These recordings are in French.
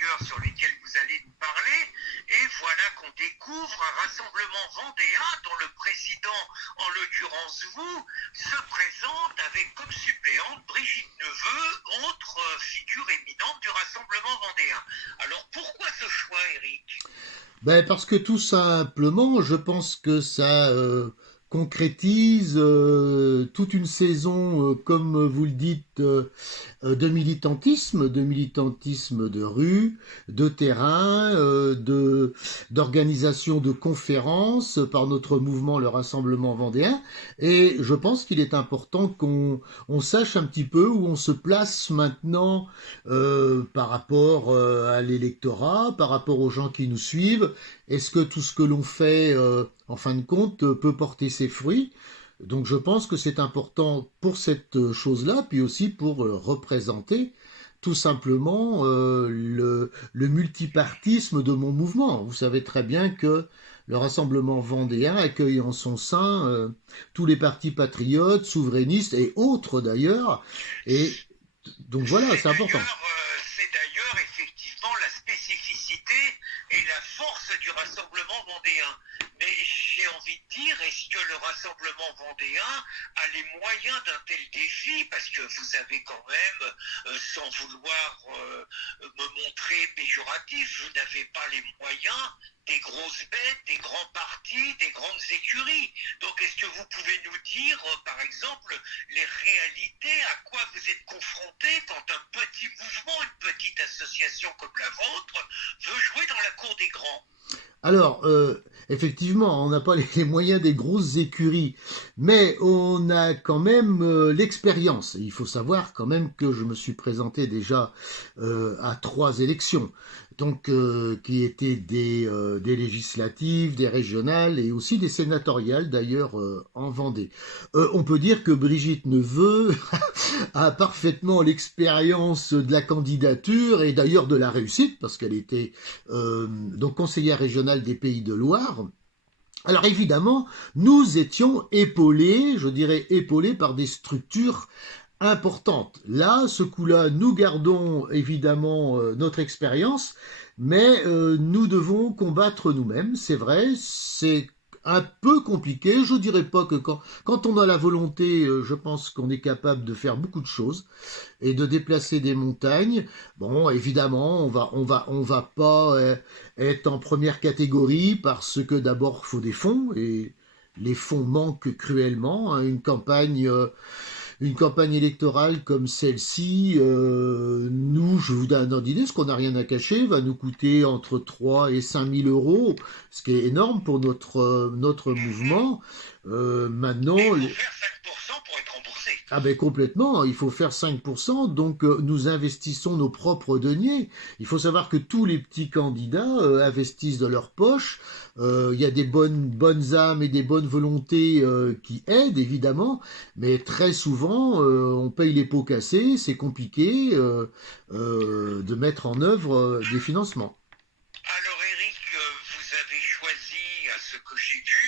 d'ailleurs sur lesquels vous allez nous parler. Et voilà qu'on découvre un rassemblement vendéen dont le président, en l'occurrence vous, se présente avec comme suppléante Brigitte Neveu, autre figure éminente du rassemblement vendéen. Alors pourquoi ce choix, Éric? Ben parce que tout simplement, je pense que ça concrétise toute une saison, comme vous le dites, de militantisme de rue, de terrain, d'organisation de conférences par notre mouvement, le Rassemblement Vendéen. Et je pense qu'il est important qu'on sache un petit peu où on se place maintenant par rapport à l'électorat, par rapport aux gens qui nous suivent. Est-ce que tout ce que l'on fait, en fin de compte, peut porter ses fruits? Donc je pense que c'est important pour cette chose-là, puis aussi pour représenter tout simplement le multipartisme de mon mouvement. Vous savez très bien que le Rassemblement vendéen accueille en son sein tous les partis patriotes, souverainistes et autres d'ailleurs. Et donc voilà, c'est important. C'est d'ailleurs effectivement la spécificité et la force du Rassemblement vendéen. Mais j'ai envie de dire, est-ce que le Rassemblement vendéen a les moyens d'un tel défi? Parce que vous avez quand même, sans vouloir me montrer péjoratif, vous n'avez pas les moyens des grosses bêtes, des grands partis, des grandes écuries. Donc est-ce que vous pouvez nous dire, par exemple, les réalités à quoi vous êtes confrontés quand un petit mouvement, une petite association comme la vôtre veut jouer dans la cour des grands? Alors, effectivement, on n'a pas les moyens des grosses écuries, mais on a quand même l'expérience. Il faut savoir quand même que je me suis présenté déjà à 3 élections, donc qui étaient des législatives, des régionales et aussi des sénatoriales d'ailleurs en Vendée. On peut dire que Brigitte Neveu a parfaitement l'expérience de la candidature et d'ailleurs de la réussite, parce qu'elle était donc conseillère régionale des Pays de Loire. Alors évidemment, nous étions épaulés, je dirais épaulés par des structures importantes. Là, ce coup-là, nous gardons évidemment notre expérience, mais nous devons combattre nous-mêmes, c'est vrai, c'est un peu compliqué. Je dirais pas que quand on a la volonté, je pense qu'on est capable de faire beaucoup de choses et de déplacer des montagnes. Bon, évidemment, on va pas être en première catégorie parce que d'abord, il faut des fonds et les fonds manquent cruellement. Hein. Une campagne électorale comme celle-ci, nous, je vous donne un ordre d'idée, ce qu'on n'a rien à cacher, va nous coûter entre 3 et 5 000 euros, ce qui est énorme pour notre mouvement. Maintenant, Et il faut faire 5% pour être remboursé. ah ben complètement, il faut faire 5%, donc nous investissons nos propres deniers. Il faut savoir que tous les petits candidats investissent de leur poche. Il y a des bonnes âmes et des bonnes volontés qui aident, évidemment, mais très souvent, on paye les pots cassés, c'est compliqué de mettre en œuvre des financements. Alors Eric, vous avez choisi, à ce que j'ai vu,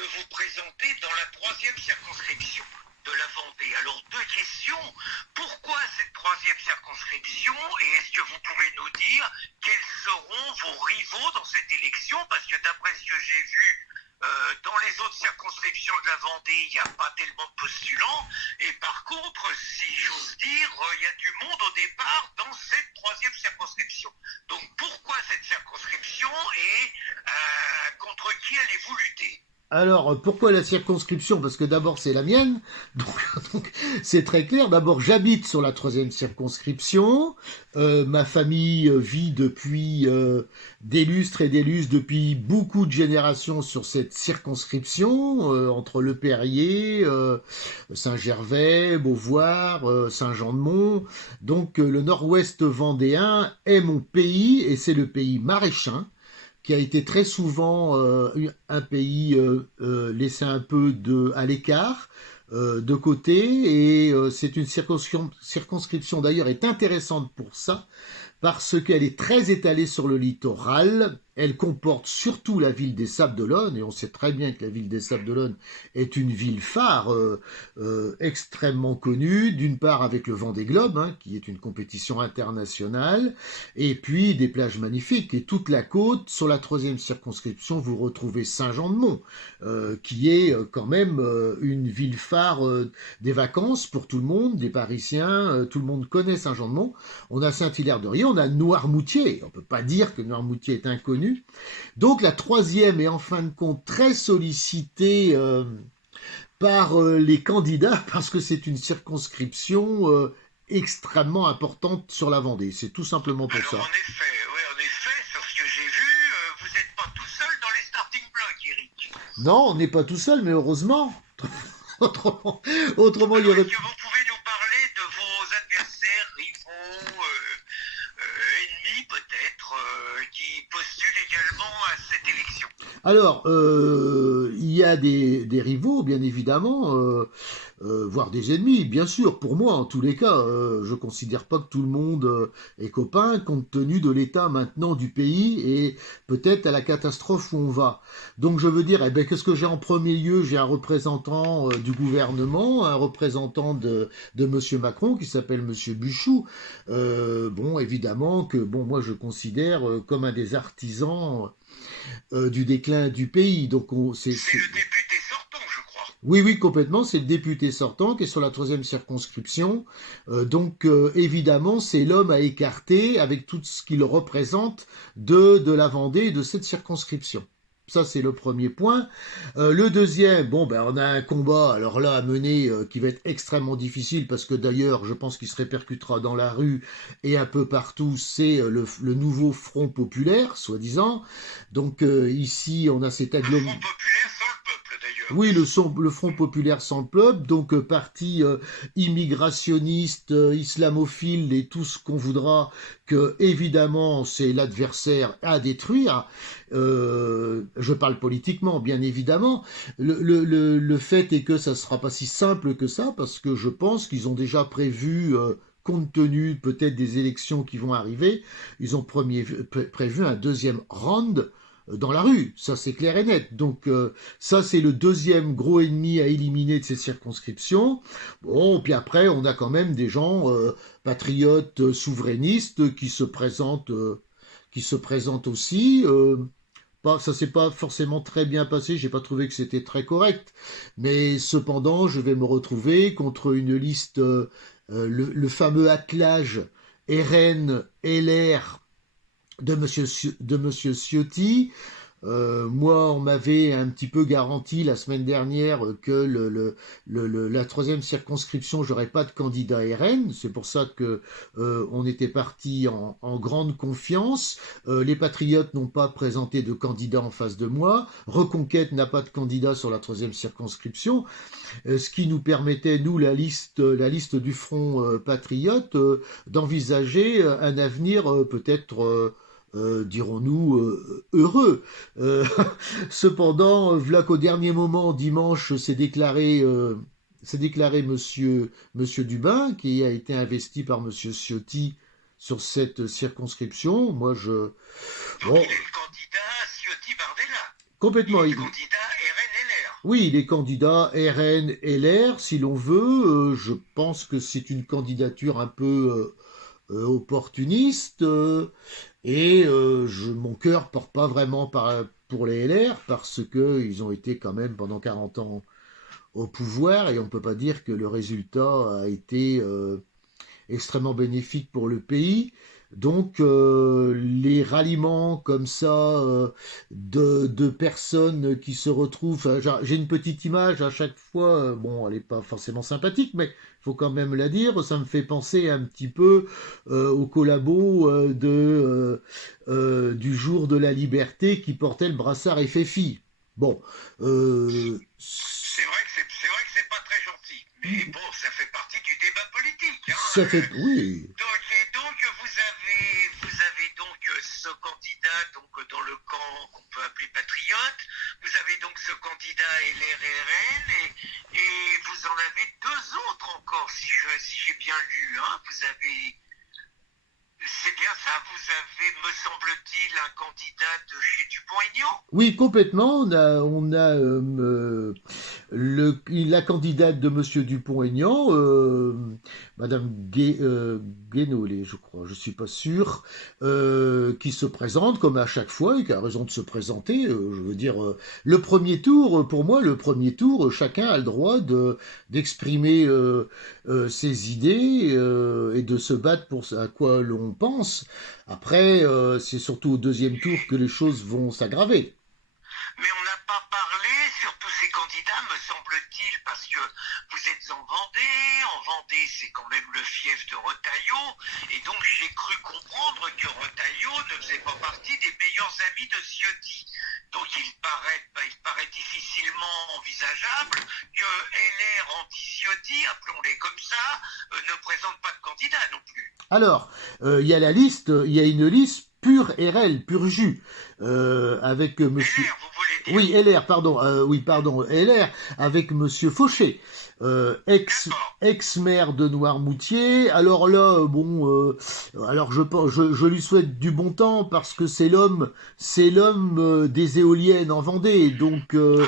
de vous présenter dans la troisième circonscription de la Vendée. Alors deux questions. Pourquoi cette troisième circonscription et est-ce que vous pouvez nous dire quels seront vos rivaux dans cette élection? Parce que d'après ce que j'ai vu, dans les autres circonscriptions de la Vendée, il n'y a pas tellement de postulants. Et par contre, si j'ose dire, il y a du monde au départ dans cette troisième circonscription. Donc pourquoi cette circonscription et contre qui allez-vous lutter? Alors, pourquoi la circonscription? Parce que d'abord, c'est la mienne. Donc, c'est très clair. D'abord, j'habite sur la troisième circonscription. Ma famille vit depuis des lustres et des lustres, depuis beaucoup de générations sur cette circonscription, entre Le Perrier, Saint-Gervais, Beauvoir, Saint-Jean-de-Mont. Donc, le nord-ouest vendéen est mon pays et c'est le pays marechin qui a été très souvent un pays laissé un peu à l'écart, de côté, et c'est une circonscription d'ailleurs est intéressante pour ça, parce qu'elle est très étalée sur le littoral, elle comporte surtout la ville des Sables-d'Olonne, et on sait très bien que la ville des Sables-d'Olonne est une ville phare, extrêmement connue, d'une part avec le Vendée Globe, hein, qui est une compétition internationale, et puis des plages magnifiques, et toute la côte. Sur la troisième circonscription, vous retrouvez Saint-Jean-de-Mont, qui est quand même une ville phare des vacances pour tout le monde, des Parisiens, tout le monde connaît Saint-Jean-de-Mont. On a Saint-Hilaire-de-Riez, on a Noirmoutier, on ne peut pas dire que Noirmoutier est inconnu. Donc la troisième est en fin de compte très sollicitée par les candidats parce que c'est une circonscription extrêmement importante sur la Vendée. C'est tout simplement pour ça. Alors en effet, sur ce que j'ai vu, vous n'êtes pas tout seul dans les starting blocks, Eric. Non, on n'est pas tout seul, mais heureusement. Autrement il y Alors, aurait... est-ce que vous pouvez nous parler de vos adversaires, rivaux, ennemis peut-être, qui postulent également à cette élection? Alors, il y a des rivaux, bien évidemment, voire des ennemis, bien sûr. Pour moi, en tous les cas, je considère pas que tout le monde est copain, compte tenu de l'état maintenant du pays et peut-être à la catastrophe où on va. Donc, je veux dire, eh ben, qu'est-ce que j'ai en premier lieu? J'ai un représentant du gouvernement, un représentant de Monsieur Macron qui s'appelle Monsieur Buchou. Bon, évidemment que, bon, moi, je considère comme un des artisans du déclin du pays. Donc C'est le député sortant, je crois. oui, oui, complètement. C'est le député sortant qui est sur la troisième circonscription. Donc évidemment, c'est l'homme à écarter avec tout ce qu'il représente de la Vendée et de cette circonscription. Ça, c'est le premier point. Le deuxième, bon, ben, on a un combat, alors là, à mener, qui va être extrêmement difficile, parce que d'ailleurs, je pense qu'il se répercutera dans la rue et un peu partout, c'est le nouveau Front populaire, soi-disant. Donc ici, on a cet Le aggloméré. Front populaire sans le peuple, d'ailleurs. Oui, le Front populaire sans peuple, donc parti immigrationniste, islamophile et tout ce qu'on voudra, que évidemment c'est l'adversaire à détruire. Je parle politiquement, bien évidemment. Le fait est que ça ne sera pas si simple que ça, parce que je pense qu'ils ont déjà prévu... compte tenu peut-être des élections qui vont arriver, ils ont prévu un deuxième round dans la rue, ça c'est clair et net. Donc ça c'est le deuxième gros ennemi à éliminer de ces circonscriptions. Bon, puis après on a quand même des gens patriotes, souverainistes qui se présentent aussi. Ça s'est pas forcément très bien passé, j'ai pas trouvé que c'était très correct, mais cependant je vais me retrouver contre une liste, le fameux attelage RN, LR de Monsieur Ciotti. Moi, on m'avait un petit peu garanti la semaine dernière que la troisième circonscription, j'aurais pas de candidat RN. C'est pour ça que on était parti en grande confiance. Les Patriotes n'ont pas présenté de candidat en face de moi. Reconquête n'a pas de candidat sur la troisième circonscription, ce qui nous permettait, nous, la liste du Front Patriote, d'envisager un avenir peut-être dirons-nous, heureux. Euh, cependant, voilà qu'au dernier moment, dimanche, s'est déclaré monsieur Dubin, qui a été investi par monsieur Ciotti sur cette circonscription. Moi, Donc bon, il est le candidat Ciotti-Bardella. complètement... Il est le candidat RN-LR. Oui, les candidats RN, LR, si l'on veut, je pense que c'est une candidature un peu opportuniste. Et mon cœur porte pas vraiment pour les LR parce qu'ils ont été quand même pendant 40 ans au pouvoir et on ne peut pas dire que le résultat a été extrêmement bénéfique pour le pays. Donc les ralliements comme ça de personnes qui se retrouvent, j'ai une petite image à chaque fois, bon elle n'est pas forcément sympathique, mais il faut quand même la dire, ça me fait penser un petit peu au collabo du jour de la liberté qui portait le brassard FFI. Bon, C'est vrai que c'est pas très gentil. Mais bon, ça fait partie du débat politique. Hein. ça fait... Oui, Donc vous avez donc ce candidat donc dans le camp qu'on peut appeler patriote. Vous avez donc ce candidat LRRN et vous en avez deux autres encore si j'ai bien lu. Hein. C'est bien ça. Vous avez, me semble-t-il, un candidat de chez Dupont-Aignan. Oui, complètement. La candidate de Monsieur Dupont-Aignan, Madame Guénolé, je crois, je suis pas sûr, qui se présente comme à chaque fois et qui a raison de se présenter. Je veux dire, le premier tour, pour moi, le premier tour, chacun a le droit d'exprimer ses idées et de se battre pour à quoi l'on pense. Après, c'est surtout au deuxième tour que les choses vont s'aggraver. Mais on n'a pas parlé sur tous ces candidats, me semble-t-il, parce que vous êtes en Vendée. En Vendée, c'est quand même le fief de Retailleau. Et donc, j'ai cru comprendre que Retailleau ne faisait pas partie des meilleurs amis de Ciotti. Donc, il paraît difficilement envisageable que LR anti-Ciotti, appelons-les comme ça, ne présente pas de candidat non plus. Alors, il y a il y a une liste pure RL, pur jus, avec monsieur... LR, vous voulez dire? Oui, LR, pardon, LR, avec monsieur Fauché, ex-maire de Noirmoutier. Alors là, alors je lui souhaite du bon temps parce que c'est l'homme des éoliennes en Vendée, donc... Ah oui,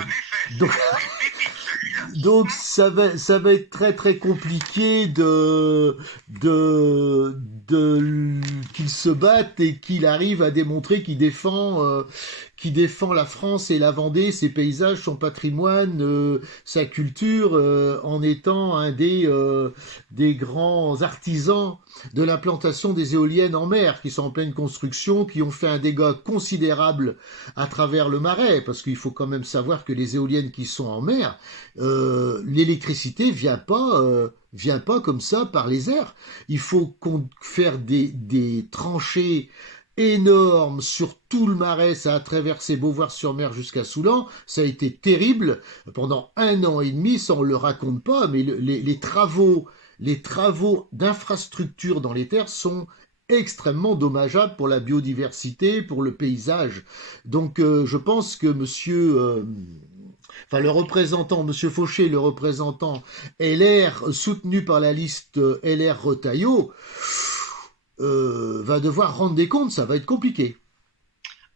en effet, donc... c'est une pépite celui-là. Donc ça va être très très compliqué qu'il se batte et qu'il arrive à démontrer qu'il défend la France et la Vendée, ses paysages, son patrimoine, sa culture, en étant un des grands artisans de l'implantation des éoliennes en mer, qui sont en pleine construction, qui ont fait un dégât considérable à travers le Marais, parce qu'il faut quand même savoir que les éoliennes qui sont en mer, l'électricité vient pas comme ça par les airs. Il faut faire des tranchées énormes sur tout le Marais. Ça a traversé Beauvoir-sur-Mer jusqu'à Soulan. Ça a été terrible pendant 1 an et demi. Ça on le raconte pas, mais les travaux d'infrastructure dans les terres sont extrêmement dommageables pour la biodiversité, pour le paysage. Donc je pense que le représentant, monsieur Fauché, le représentant LR, soutenu par la liste LR Retailleau, va devoir rendre des comptes, ça va être compliqué.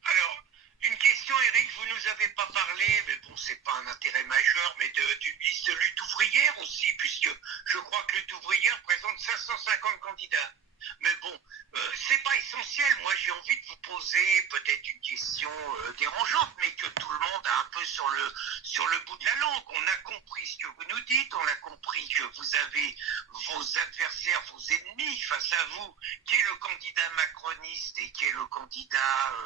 Alors, une question, Eric, vous nous avez pas parlé, mais bon, c'est pas un intérêt majeur, mais d'une liste lutte ouvrière aussi, puisque je crois que lutte ouvrière présente 550 candidats. Mais bon, c'est pas essentiel. Moi, j'ai envie de vous poser peut-être une question dérangeante, mais que tout le monde a un peu sur le bout de la langue. On a compris ce que vous nous dites, on a compris que vous avez vos adversaires, vos ennemis face à vous, qui est le candidat macroniste et qui est le candidat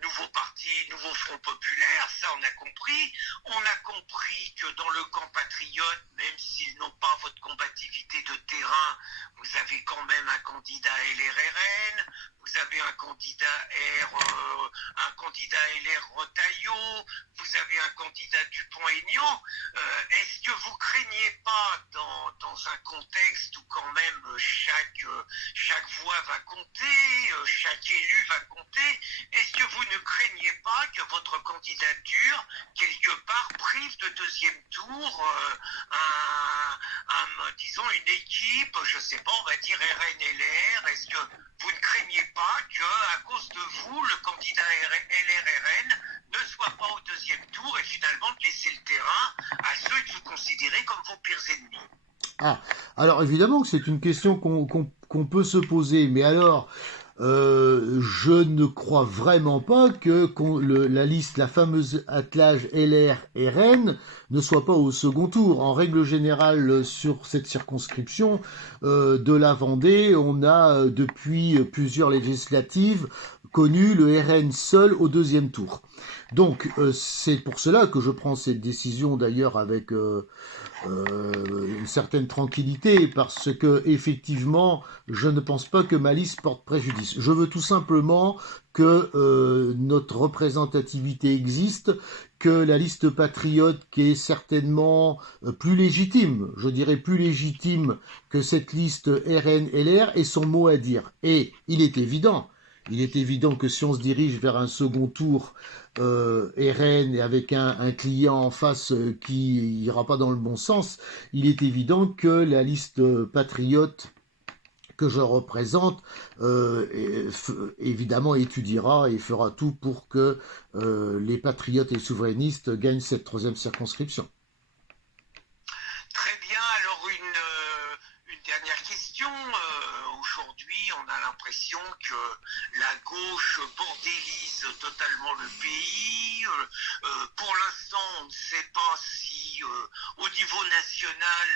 Nouveau Parti, Nouveau Front Populaire. Ça, on a compris. On a compris que dans le camp patriote, même s'ils n'ont pas votre combativité de terrain, vous avez quand même un candidat LRRN, vous avez un candidat LR Retailleau, vous avez un candidat Dupont-Aignan. Est-ce que vous craignez pas dans un contexte où quand même chaque voix va compter, chaque élu va compter, est-ce que vous ne craignez pas que votre candidature quelque part prive de deuxième tour disons une équipe, je sais pas, on va dire RN-LR, est-ce que vous ne craignez pas que, à cause de vous, le candidat LR-RN ne soit pas au deuxième tour et finalement de laisser le terrain à ceux que vous considérez comme vos pires ennemis? Ah, alors évidemment que c'est une question qu'on peut se poser, mais alors je ne crois vraiment pas que la liste, la fameuse attelage LR-RN ne soit pas au second tour. En règle générale, sur cette circonscription de la Vendée, on a depuis plusieurs législatives connu le RN seul au deuxième tour. Donc c'est pour cela que je prends cette décision d'ailleurs avec une certaine tranquillité, parce que effectivement je ne pense pas que ma liste porte préjudice. Je veux tout simplement que notre représentativité existe, que la liste patriote, qui est certainement plus légitime, je dirais plus légitime que cette liste RN-LR, ait son mot à dire. Et il est évident que si on se dirige vers un second tour RN et avec un client en face qui ira pas dans le bon sens, il est évident que la liste patriote que je représente, évidemment étudiera et fera tout pour que les patriotes et souverainistes gagnent cette 3e circonscription. Très bien. Alors une dernière question. Aujourd'hui, on a l'impression que la gauche bordélise totalement le pays. Pour l'instant, on ne sait pas si au niveau national,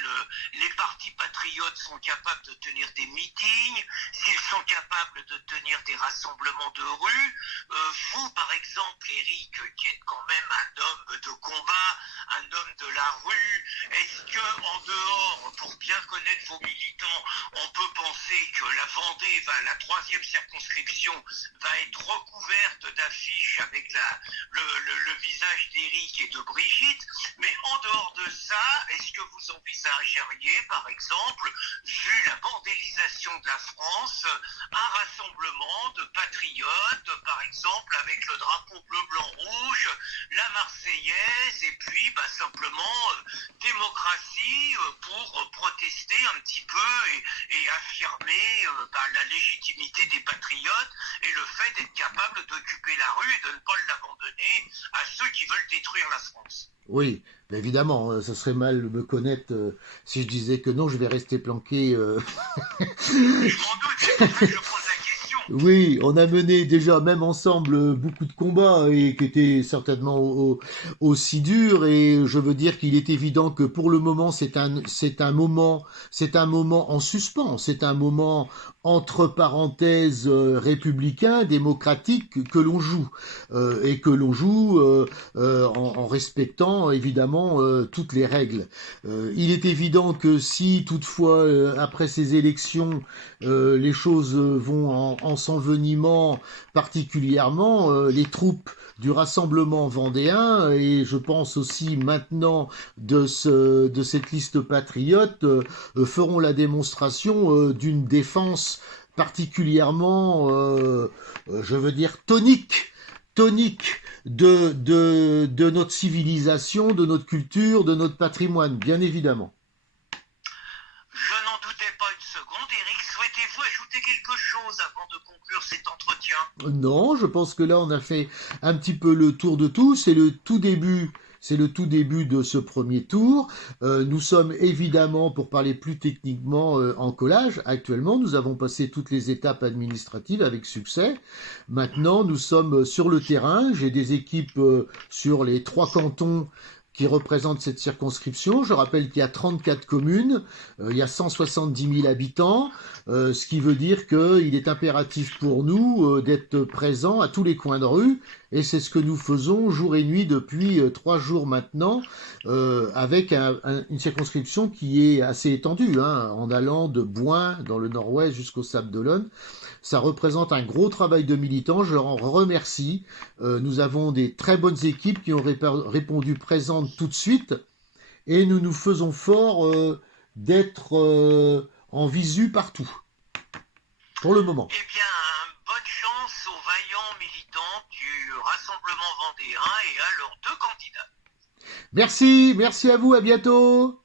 les partis patriotes sont capables de tenir des meetings, s'ils sont capables de tenir des rassemblements de rue. Vous, par exemple, Éric, qui êtes quand même un homme de combat, un homme de la rue, est-ce que en dehors, pour bien connaître vos militants, on peut penser que la Vendée, la 3e circonscription, va être recouverte d'affiches avec le visage d'Éric et de Brigitte, mais en dehors de ça, est-ce que vous envisageriez, par exemple, vu la bordélisation de la France, un rassemblement de patriotes, par exemple, avec le drapeau bleu-blanc-rouge, la Marseillaise, et puis simplement démocratie pour protester un petit peu et affirmer la légitimité des patriotes et le fait d'être capable d'occuper la rue et de ne pas l'abandonner à ceux qui veulent détruire la France. Oui, évidemment, ça serait mal me connaître si je disais que non, je vais rester planqué. Je m'en doute, c'est pour ça que je pose la question. Oui, on a mené déjà même ensemble beaucoup de combats et qui étaient certainement aussi durs, et je veux dire qu'il est évident que pour le moment c'est un moment en suspens, c'est un moment entre parenthèses républicain, démocratique que l'on joue et que l'on joue en respectant évidemment toutes les règles. Il est évident que si toutefois après ces élections les choses vont en s'envenimant, particulièrement les troupes du Rassemblement vendéen, et je pense aussi maintenant de cette liste patriote, feront la démonstration d'une défense particulièrement, je veux dire, tonique de notre civilisation, de notre culture, de notre patrimoine, bien évidemment. Je n'en doutais pas une seconde. Éric, souhaitez-vous ajouter quelque chose avant de conclure cet entretien? Non, je pense que là, on a fait un petit peu le tour de tout. C'est le tout début de ce premier tour. Nous sommes évidemment, pour parler plus techniquement, en collage. Actuellement, nous avons passé toutes les étapes administratives avec succès. Maintenant, nous sommes sur le terrain. J'ai des équipes sur les 3 cantons qui représente cette circonscription. Je rappelle qu'il y a 34 communes, il y a 170 000 habitants, ce qui veut dire qu'il est impératif pour nous d'être présents à tous les coins de rue, et c'est ce que nous faisons jour et nuit depuis 3 jours maintenant, avec une circonscription qui est assez étendue, en allant de Boing, dans le nord-ouest, jusqu'au Sable d'Olonne. Ça représente un gros travail de militants, je leur en remercie. Nous avons des très bonnes équipes qui ont répondu présentes tout de suite, et nous nous faisons fort d'être en visu partout, pour le moment. Eh bien, bonne chance aux vaillants militants du Rassemblement vendéen et à leurs 2 candidats. Merci à vous, à bientôt.